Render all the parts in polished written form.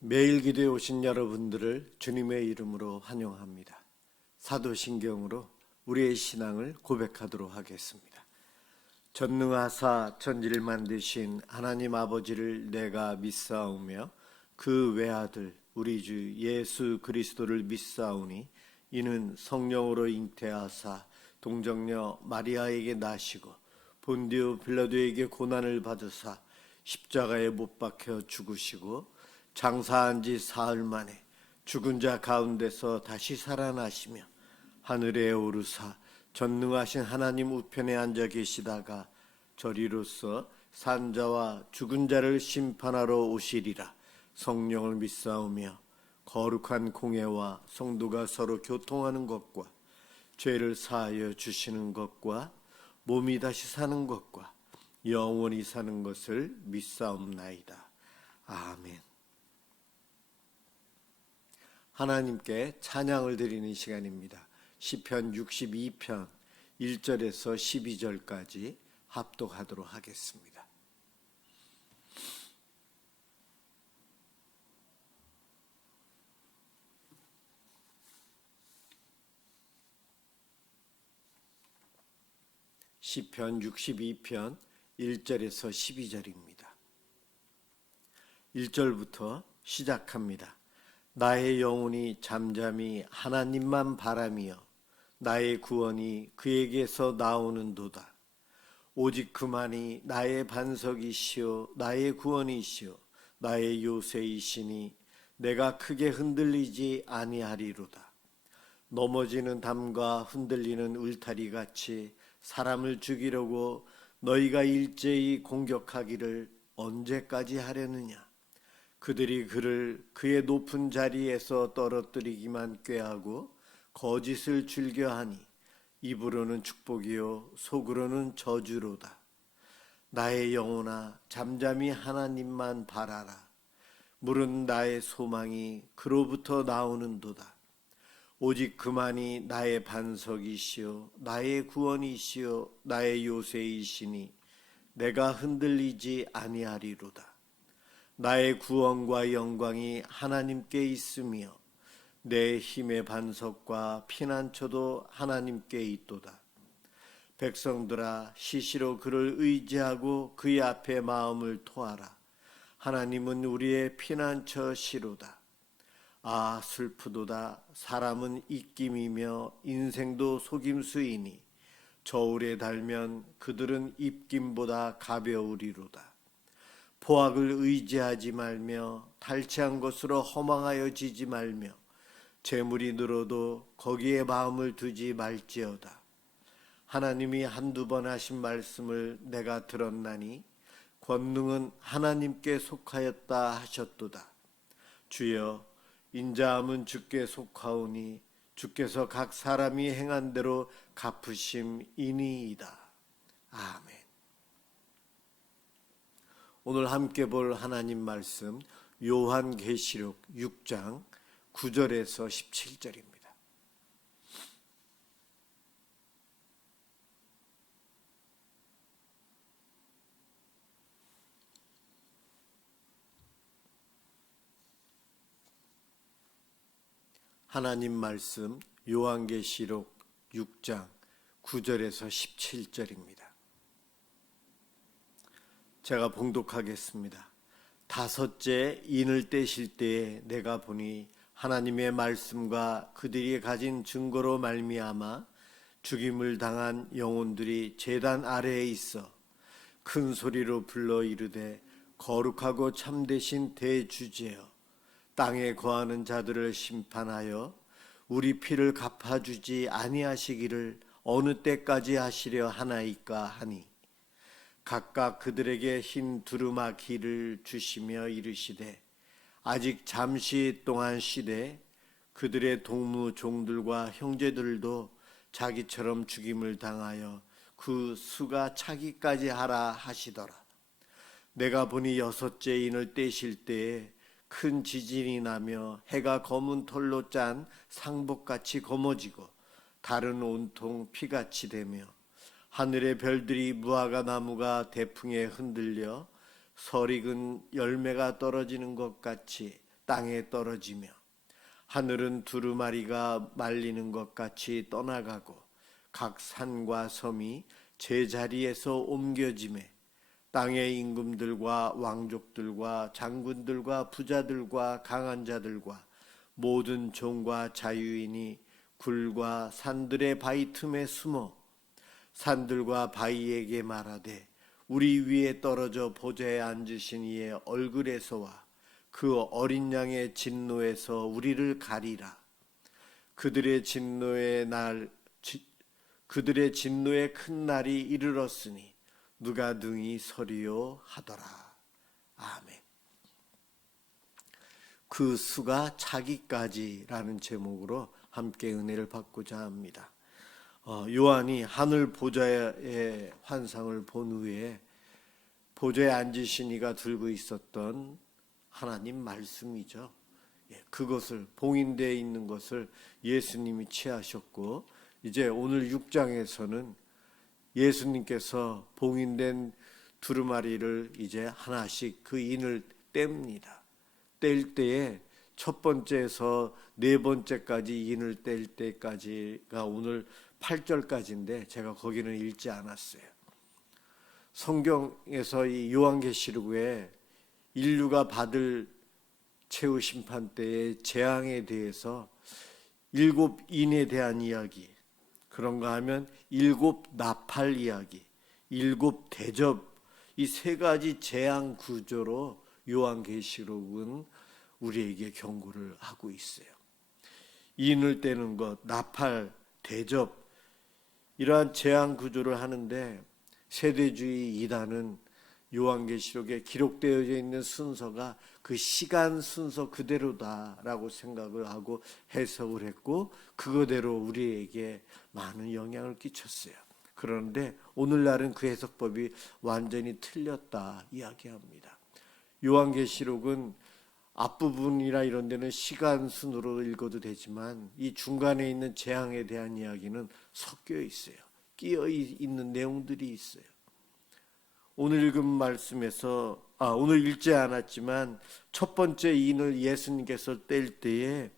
매일 기도에 오신 여러분들을 주님의 이름으로 환영합니다. 사도신경으로 우리의 신앙을 고백하도록 하겠습니다. 전능하사 천지를 만드신 하나님 아버지를 내가 믿사오며 그 외아들 우리 주 예수 그리스도를 믿사오니 이는 성령으로 잉태하사 동정녀 마리아에게 나시고 본디오 빌라도에게 고난을 받으사 십자가에 못 박혀 죽으시고 장사한 지 사흘 만에 죽은 자 가운데서 다시 살아나시며 하늘에 오르사 전능하신 하나님 우편에 앉아 계시다가 저리로서 산자와 죽은 자를 심판하러 오시리라. 성령을 믿사오며 거룩한 공회와 성도가 서로 교통하는 것과 죄를 사하여 주시는 것과 몸이 다시 사는 것과 영원히 사는 것을 믿사옵나이다. 아멘. 하나님께 찬양을 드리는 시간입니다. 시편 62편 1절에서 12절까지 합독하도록 하겠습니다. 시편 62편 1절에서 12절입니다. 1절부터 시작합니다. 나의 영혼이 잠잠히 하나님만 바라며 나의 구원이 그에게서 나오는도다. 오직 그만이 나의 반석이시오 나의 구원이시오 나의 요새이시니 내가 크게 흔들리지 아니하리로다. 넘어지는 담과 흔들리는 울타리같이 사람을 죽이려고 너희가 일제히 공격하기를 언제까지 하려느냐. 그들이 그를 그의 높은 자리에서 떨어뜨리기만 꾀하고 거짓을 즐겨하니 입으로는 축복이요 속으로는 저주로다. 나의 영혼아 잠잠히 하나님만 바라라. 물은 나의 소망이 그로부터 나오는도다. 오직 그만이 나의 반석이시요 나의 구원이시요 나의 요새이시니 내가 흔들리지 아니하리로다. 나의 구원과 영광이 하나님께 있으며 내 힘의 반석과 피난처도 하나님께 있도다. 백성들아 시시로 그를 의지하고 그의 앞에 마음을 토하라. 하나님은 우리의 피난처시로다. 아 슬프도다. 사람은 입김이며 인생도 속임수이니 저울에 달면 그들은 입김보다 가벼우리로다. 포악을 의지하지 말며 탈취한 것으로 허망하여 지지 말며 재물이 늘어도 거기에 마음을 두지 말지어다. 하나님이 한두 번 하신 말씀을 내가 들었나니 권능은 하나님께 속하였다 하셨도다. 주여 인자함은 주께 속하오니 주께서 각 사람이 행한 대로 갚으심이니이다. 아멘. 오늘 함께 볼 하나님 말씀 요한계시록 6장 9절에서 17절입니다. 하나님 말씀 요한계시록 6장 9절에서 17절입니다. 제가 봉독하겠습니다. 다섯째 인을 떼실 때에 내가 보니 하나님의 말씀과 그들이 가진 증거로 말미암아 죽임을 당한 영혼들이 제단 아래에 있어 큰 소리로 불러 이르되 거룩하고 참되신 대주제여 땅에 거하는 자들을 심판하여 우리 피를 갚아주지 아니하시기를 어느 때까지 하시려 하나이까 하니 각각 그들에게 흰 두루마기를 주시며 이르시되 아직 잠시 동안 쉬되 그들의 동무 종들과 형제들도 자기처럼 죽임을 당하여 그 수가 차기까지 하라 하시더라. 내가 보니 여섯째 인을 떼실 때에 큰 지진이 나며 해가 검은 털로 짠 상복같이 검어지고 달은 온통 피같이 되며 하늘의 별들이 무화과 나무가 대풍에 흔들려 설익은 열매가 떨어지는 것 같이 땅에 떨어지며 하늘은 두루마리가 말리는 것 같이 떠나가고 각 산과 섬이 제자리에서 옮겨지매 땅의 임금들과 왕족들과 장군들과 부자들과 강한 자들과 모든 종과 자유인이 굴과 산들의 바위 틈에 숨어 산들과 바위에게 말하되 우리 위에 떨어져 보좌에 앉으신 이의 얼굴에서와 그 어린 양의 진노에서 우리를 가리라. 그들의 진노의 큰 날이 이르렀으니 누가 능히 서리요 하더라. 아멘. 그 수가 차기까지라는 제목으로 함께 은혜를 받고자 합니다. 요한이 하늘 보좌의 환상을 본 후에 보좌에 앉으신 이가 들고 있었던 하나님 말씀이죠. 그것을 봉인되어 있는 것을 예수님이 취하셨고 이제 오늘 6장에서는 예수님께서 봉인된 두루마리를 이제 하나씩 그 인을 뗍니다. 뗄 때에 첫 번째에서 네 번째까지 인을 뗄 때까지가 오늘 8절까지인데 제가 거기는 읽지 않았어요. 성경에서 이 요한계시록에 인류가 받을 최후 심판 때의 재앙에 대해서 7인에 대한 이야기, 그런가 하면 7 나팔 이야기, 7 대접, 이 세 가지 재앙 구조로 요한계시록은 우리에게 경고를 하고 있어요. 인을 떼는 것, 나팔, 대접, 이러한 재앙 구조를 하는데 세대주의 이단은 요한계시록에 기록되어 있는 순서가 그 시간 순서 그대로다라고 생각을 하고 해석을 했고 그거대로 우리에게 많은 영향을 끼쳤어요. 그런데 오늘날은 그 해석법이 완전히 틀렸다 이야기합니다. 요한계시록은 앞부분이나 이런 데는 시간 순으로 읽어도 되지만 이 중간에 있는 재앙에 대한 이야기는 섞여 있어요. 끼어 있는 내용들이 있어요. 오늘 읽은 말씀에서 오늘 읽지 않았지만 첫 번째 인을 예수님께서 뗄 때에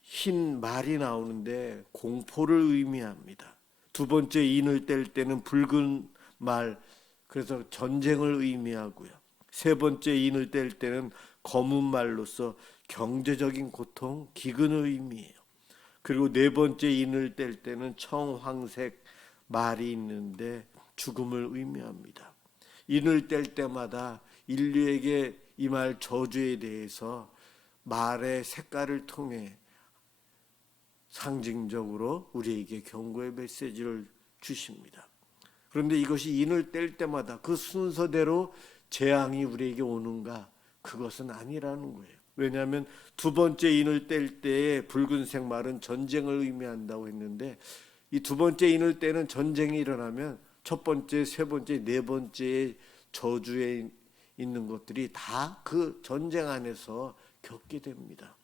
흰 말이 나오는데 공포를 의미합니다. 두 번째 인을 뗄 때는 붉은 말, 그래서 전쟁을 의미하고요. 세 번째 인을 뗄 때는 검은 말로서 경제적인 고통, 기근을 의미해요. 그리고 네 번째 인을 뗄 때는 청황색 말이 있는데 죽음을 의미합니다. 인을 뗄 때마다 인류에게 임할 저주에 대해서 말의 색깔을 통해 상징적으로 우리에게 경고의 메시지를 주십니다. 그런데 이것이 인을 뗄 때마다 그 순서대로 재앙이 우리에게 오는가? 그것은 아니라는 거예요. 왜냐하면 두 번째 인을 뗄 때의 붉은색 말은 전쟁을 의미한다고 했는데 이 두 번째 인을 떼는 전쟁이 일어나면 첫 번째, 세 번째, 네 번째 저주에 있는 것들이 다 그 전쟁 안에서 겪게 됩니다.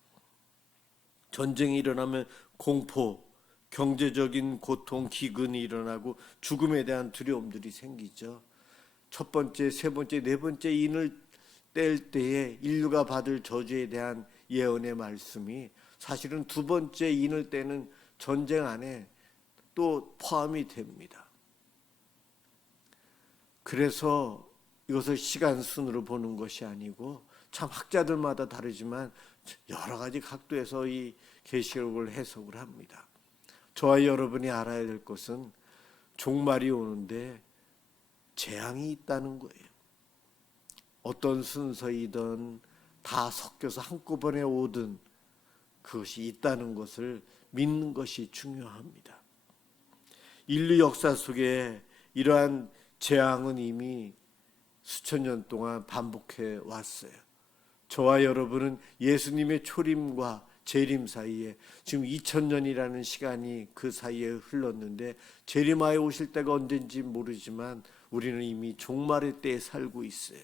전쟁이 일어나면 공포, 경제적인 고통, 기근이 일어나고 죽음에 대한 두려움들이 생기죠. 첫 번째, 세 번째, 네 번째 인을 뗄 때에 인류가 받을 저주에 대한 예언의 말씀이 사실은 두 번째 인을 떼는 전쟁 안에 또 포함이 됩니다. 그래서 이것을 시간 순으로 보는 것이 아니고 참 학자들마다 다르지만 여러 가지 각도에서 이 계시록을 해석을 합니다. 저와 여러분이 알아야 될 것은 종말이 오는데 재앙이 있다는 거예요. 어떤 순서이든 다 섞여서 한꺼번에 오든 그것이 있다는 것을 믿는 것이 중요합니다. 인류 역사 속에 이러한 재앙은 이미 수천 년 동안 반복해 왔어요. 저와 여러분은 예수님의 초림과 재림 사이에 지금 2000년이라는 시간이 그 사이에 흘렀는데 재림하여 오실 때가 언젠지 모르지만 우리는 이미 종말의 때에 살고 있어요.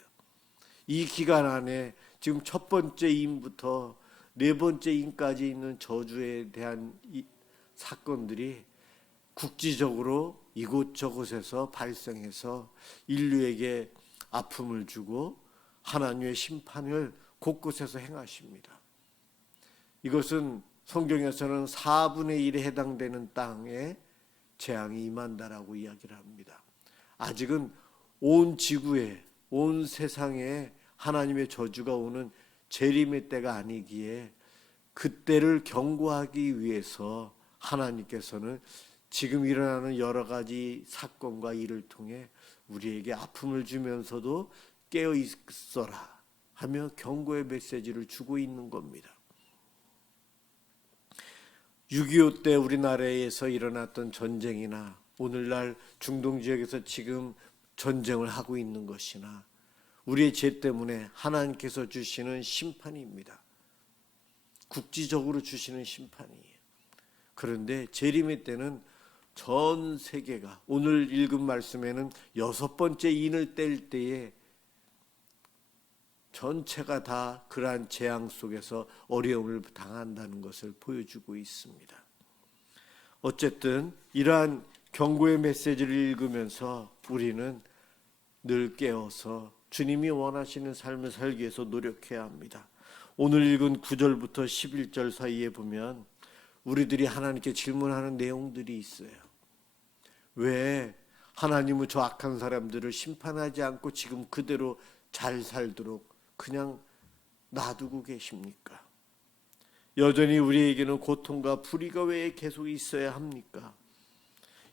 이 기간 안에 지금 첫 번째 인부터 네 번째 인까지 있는 저주에 대한 사건들이 국지적으로 이곳저곳에서 발생해서 인류에게 아픔을 주고 하나님의 심판을 곳곳에서 행하십니다. 이것은 성경에서는 4분의 1에 해당되는 땅에 재앙이 임한다라고 이야기를 합니다. 아직은 온 지구에, 온 세상에 하나님의 저주가 오는 재림의 때가 아니기에 그때를 경고하기 위해서 하나님께서는 지금 일어나는 여러 가지 사건과 일을 통해 우리에게 아픔을 주면서도 깨어 있어라 하며 경고의 메시지를 주고 있는 겁니다. 6.25 때 우리나라에서 일어났던 전쟁이나 오늘날 중동 지역에서 지금 전쟁을 하고 있는 것이나 우리의 죄 때문에 하나님께서 주시는 심판입니다. 국지적으로 주시는 심판이에요. 그런데 재림의 때는 전 세계가, 오늘 읽은 말씀에는 6번째 인을 뗄 때에 전체가 다 그러한 재앙 속에서 어려움을 당한다는 것을 보여주고 있습니다. 어쨌든 이러한 경고의 메시지를 읽으면서 우리는 늘 깨어서 주님이 원하시는 삶을 살기 위해서 노력해야 합니다. 오늘 읽은 9절부터 11절 사이에 보면 우리들이 하나님께 질문하는 내용들이 있어요. 왜 하나님은 저 악한 사람들을 심판하지 않고 지금 그대로 잘 살도록 그냥 놔두고 계십니까? 여전히 우리에게는 고통과 불의가 왜 계속 있어야 합니까?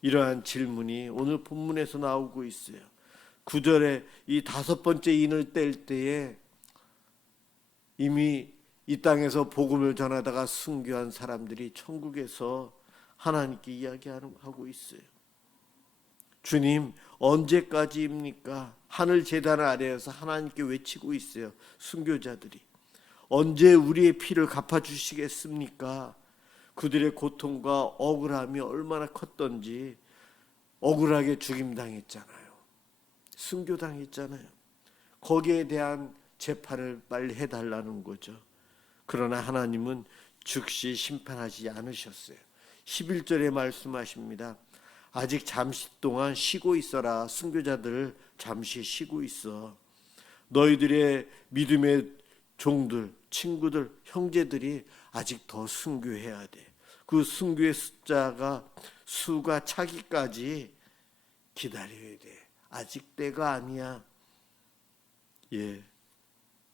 이러한 질문이 오늘 본문에서 나오고 있어요. 9절에 이 5번째 인을 뗄 때에 이미 이 땅에서 복음을 전하다가 순교한 사람들이 천국에서 하나님께 이야기하고 있어요. 주님, 언제까지입니까? 하늘 제단 아래에서 하나님께 외치고 있어요. 순교자들이. 언제 우리의 피를 갚아주시겠습니까? 그들의 고통과 억울함이 얼마나 컸던지 억울하게 죽임당했잖아요. 순교당했잖아요. 거기에 대한 재판을 빨리 해달라는 거죠. 그러나 하나님은 즉시 심판하지 않으셨어요. 11절에 말씀하십니다. 아직 잠시 동안 쉬고 있어라. 순교자들 잠시 쉬고 있어. 너희들의 믿음의 종들, 친구들, 형제들이 아직 더 순교해야 돼. 그 순교의 수가 차기까지 기다려야 돼. 아직 때가 아니야. 예.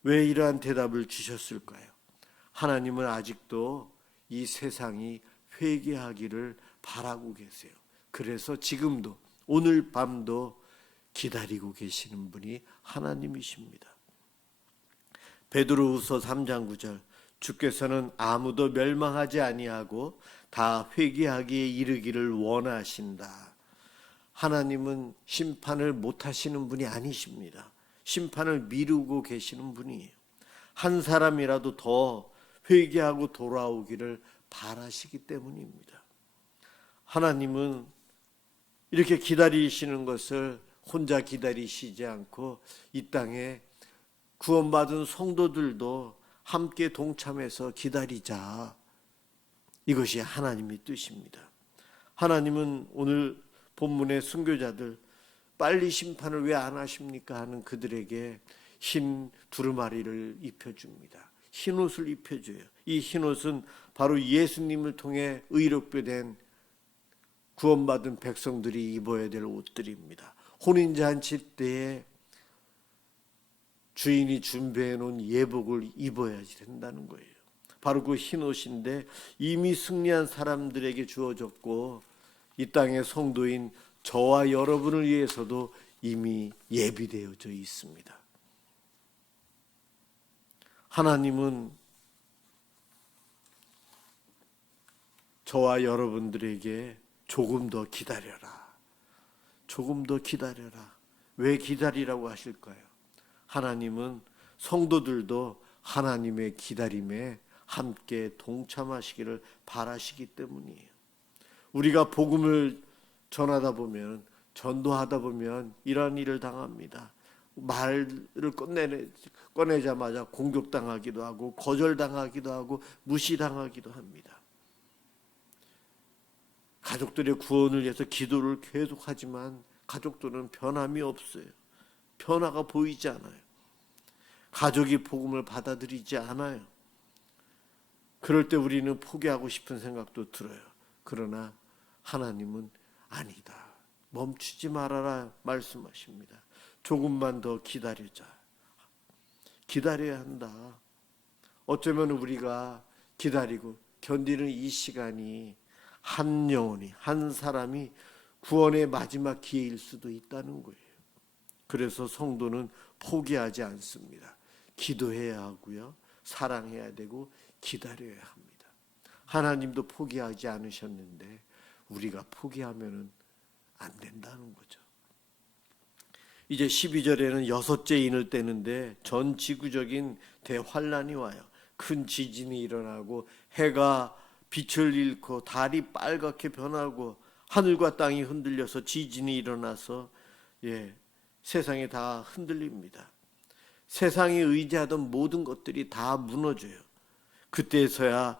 왜 이러한 대답을 주셨을까요? 하나님은 아직도 이 세상이 회개하기를 바라고 계세요. 그래서 지금도 오늘 밤도 기다리고 계시는 분이 하나님이십니다. 베드로후서 3장 9절 주께서는 아무도 멸망하지 아니하고 다 회개하기에 이르기를 원하신다. 하나님은 심판을 못하시는 분이 아니십니다. 심판을 미루고 계시는 분이에요. 한 사람이라도 더 회개하고 돌아오기를 바라시기 때문입니다. 하나님은 이렇게 기다리시는 것을 혼자 기다리시지 않고 이 땅에 구원받은 성도들도 함께 동참해서 기다리자. 이것이 하나님의 뜻입니다. 하나님은 오늘 본문의 순교자들 빨리 심판을 왜 안 하십니까 하는 그들에게 흰 두루마리를 입혀줍니다. 흰 옷을 입혀줘요. 이 흰 옷은 바로 예수님을 통해 의롭게 된 구원받은 백성들이 입어야 될 옷들입니다. 혼인잔치 때에 주인이 준비해 놓은 예복을 입어야 된다는 거예요. 바로 그 흰 옷인데 이미 승리한 사람들에게 주어졌고 이 땅의 성도인 저와 여러분을 위해서도 이미 예비되어져 있습니다. 하나님은 저와 여러분들에게 조금 더 기다려라. 조금 더 기다려라. 왜 기다리라고 하실까요? 하나님은 성도들도 하나님의 기다림에 함께 동참하시기를 바라시기 때문이에요. 우리가 복음을 전하다 보면, 전도하다 보면 이런 일을 당합니다. 말을 꺼내자마자 공격당하기도 하고 거절당하기도 하고 무시당하기도 합니다. 가족들의 구원을 위해서 기도를 계속하지만 가족들은 변함이 없어요. 변화가 보이지 않아요. 가족이 복음을 받아들이지 않아요. 그럴 때 우리는 포기하고 싶은 생각도 들어요. 그러나 하나님은 아니다. 멈추지 말아라 말씀하십니다. 조금만 더 기다리자. 기다려야 한다. 어쩌면 우리가 기다리고 견디는 이 시간이 한 영혼이, 한 사람이 구원의 마지막 기회일 수도 있다는 거예요. 그래서 성도는 포기하지 않습니다. 기도해야 하고요. 사랑해야 되고 기다려야 합니다. 하나님도 포기하지 않으셨는데 우리가 포기하면 안 된다는 거죠. 이제 12절에는 여섯째 인을 떼는데 전 지구적인 대환란이 와요. 큰 지진이 일어나고 해가 빛을 잃고 달이 빨갛게 변하고 하늘과 땅이 흔들려서 지진이 일어나서 세상이 다 흔들립니다. 세상이 의지하던 모든 것들이 다 무너져요. 그때서야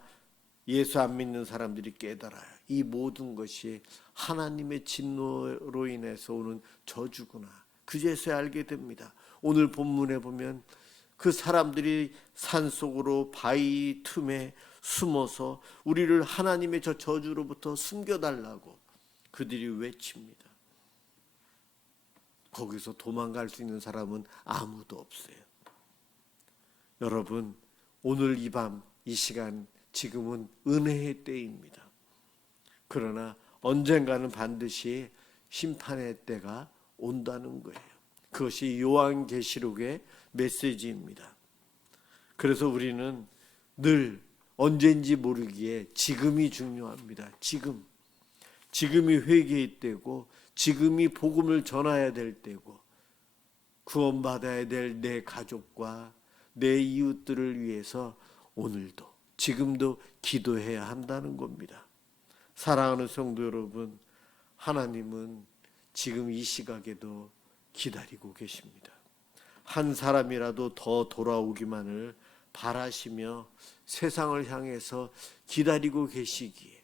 예수 안 믿는 사람들이 깨달아요. 이 모든 것이 하나님의 진노로 인해서 오는 저주구나. 그제서야 알게 됩니다. 오늘 본문에 보면 그 사람들이 산속으로 바위 틈에 숨어서 우리를 하나님의 저 저주로부터 숨겨달라고 그들이 외칩니다. 거기서 도망갈 수 있는 사람은 아무도 없어요. 여러분, 오늘 이 밤, 이 시간, 지금은 은혜의 때입니다. 그러나 언젠가는 반드시 심판의 때가 온다는 거예요. 그것이 요한계시록의 메시지입니다. 그래서 우리는 늘 언제인지 모르기에 지금이 중요합니다. 지금이 회개의 때고, 지금이 복음을 전해야 될 때고, 구원받아야 될 내 가족과 내 이웃들을 위해서 오늘도 지금도 기도해야 한다는 겁니다. 사랑하는 성도 여러분, 하나님은 지금 이 시각에도 기다리고 계십니다. 한 사람이라도 더 돌아오기만을 바라시며 세상을 향해서 기다리고 계시기에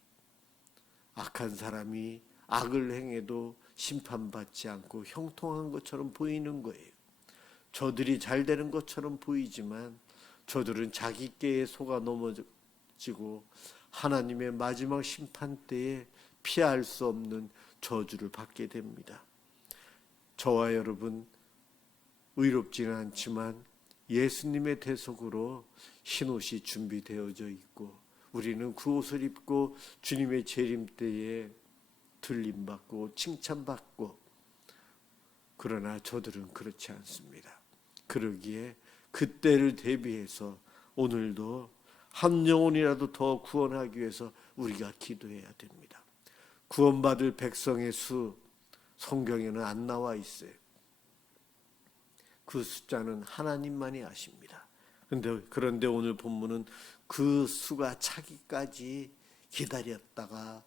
악한 사람이 악을 행해도 심판받지 않고 형통한 것처럼 보이는 거예요. 저들이 잘 되는 것처럼 보이지만 저들은 자기 깨에 속아 넘어지고 하나님의 마지막 심판 때에 피할 수 없는 저주를 받게 됩니다. 저와 여러분 의롭지는 않지만 예수님의 대속으로 흰옷이 준비되어져 있고 우리는 그 옷을 입고 주님의 재림 때에 들림받고 칭찬받고, 그러나 저들은 그렇지 않습니다. 그러기에 그때를 대비해서 오늘도 한 영혼이라도 더 구원하기 위해서 우리가 기도해야 됩니다. 구원받을 백성의 수 성경에는 안 나와 있어요. 그 숫자는 하나님만이 아십니다. 그런데 오늘 본문은 그 수가 차기까지 기다렸다가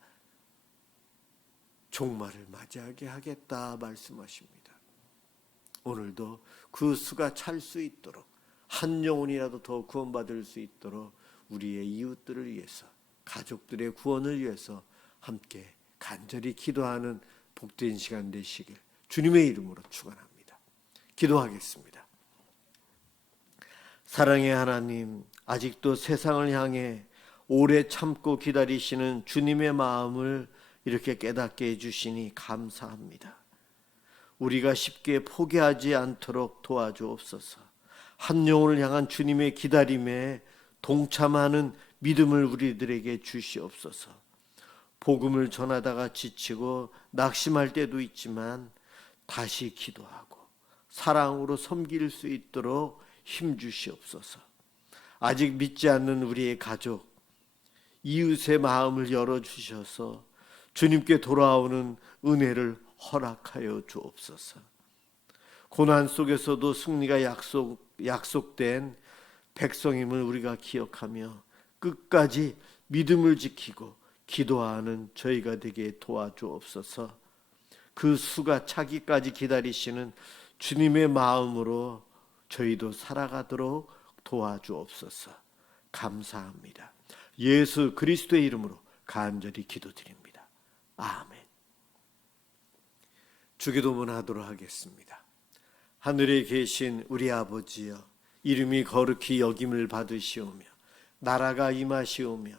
종말을 맞이하게 하겠다 말씀하십니다. 오늘도 그 수가 찰 수 있도록, 한 영혼이라도 더 구원받을 수 있도록 우리의 이웃들을 위해서, 가족들의 구원을 위해서 함께 간절히 기도하는 복된 시간 되시길 주님의 이름으로 축원합니다. 기도하겠습니다. 사랑의 하나님, 아직도 세상을 향해 오래 참고 기다리시는 주님의 마음을 이렇게 깨닫게 해주시니 감사합니다. 우리가 쉽게 포기하지 않도록 도와주옵소서. 한 영혼을 향한 주님의 기다림에 동참하는 믿음을 우리들에게 주시옵소서. 복음을 전하다가 지치고 낙심할 때도 있지만 다시 기도하고 사랑으로 섬길 수 있도록 힘 주시옵소서. 아직 믿지 않는 우리의 가족, 이웃의 마음을 열어주셔서 주님께 돌아오는 은혜를 허락하여 주옵소서. 고난 속에서도 승리가 약속된 백성임을 우리가 기억하며 끝까지 믿음을 지키고 기도하는 저희가 되게 도와주옵소서. 그 수가 차기까지 기다리시는 주님의 마음으로 저희도 살아가도록 도와주옵소서. 감사합니다. 예수 그리스도의 이름으로 간절히 기도드립니다. 아멘. 주기도문 하도록 하겠습니다. 하늘에 계신 우리 아버지여, 이름이 거룩히 여김을 받으시오며 나라가 임하시오며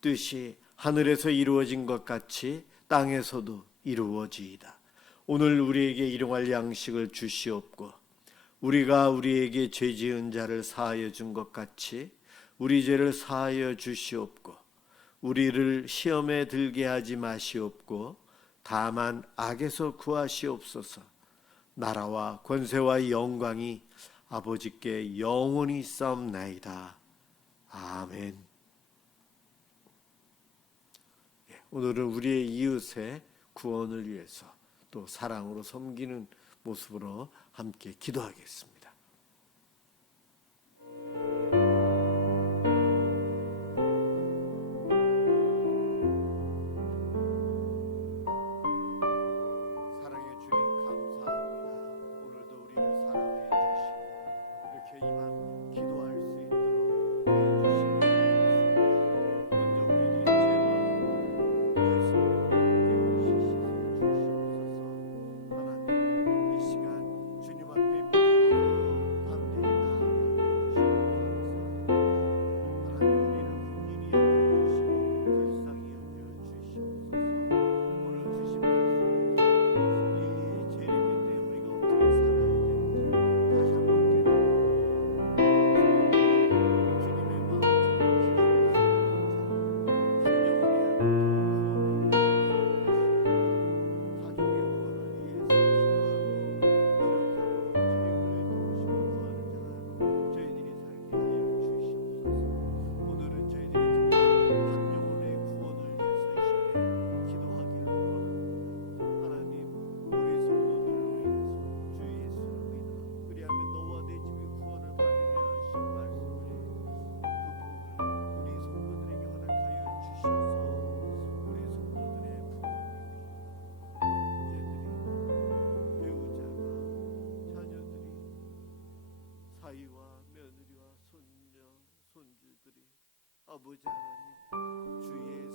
뜻이 하늘에서 이루어진 것 같이 땅에서도 이루어지이다. 오늘 우리에게 일용할 양식을 주시옵고 우리가 우리에게 죄 지은 자를 사하여 준 것 같이 우리 죄를 사하여 주시옵고 우리를 시험에 들게 하지 마시옵고 다만 악에서 구하시옵소서. 나라와 권세와 영광이 아버지께 영원히 있사옵나이다. 아멘. 오늘은 우리의 이웃의 구원을 위해서 또 사랑으로 섬기는 모습으로 함께 기도하겠습니다. 사랑해 주님 감사합니다. 오늘도 우리를 사랑해 주시고 이렇게 이 밤 기도할 수 있도록 해주시니 먼저 우리들의 죄와 우리의 성령을 씻어 주시옵소서. 하나님 이 시간 주님 앞에 믿음으로 담대히 나아가는 것이 감사합니다. 하나님 우리를 국민이 여겨주시고 불쌍히 여겨주시옵소서. 오늘 주신 말씀 이 죄를 때 우리가 어떻게 살아야 되는지 다시 한번 깨닫고 주님의 사위와 며느리와 손녀, 손주들이 아버지 하나님 주의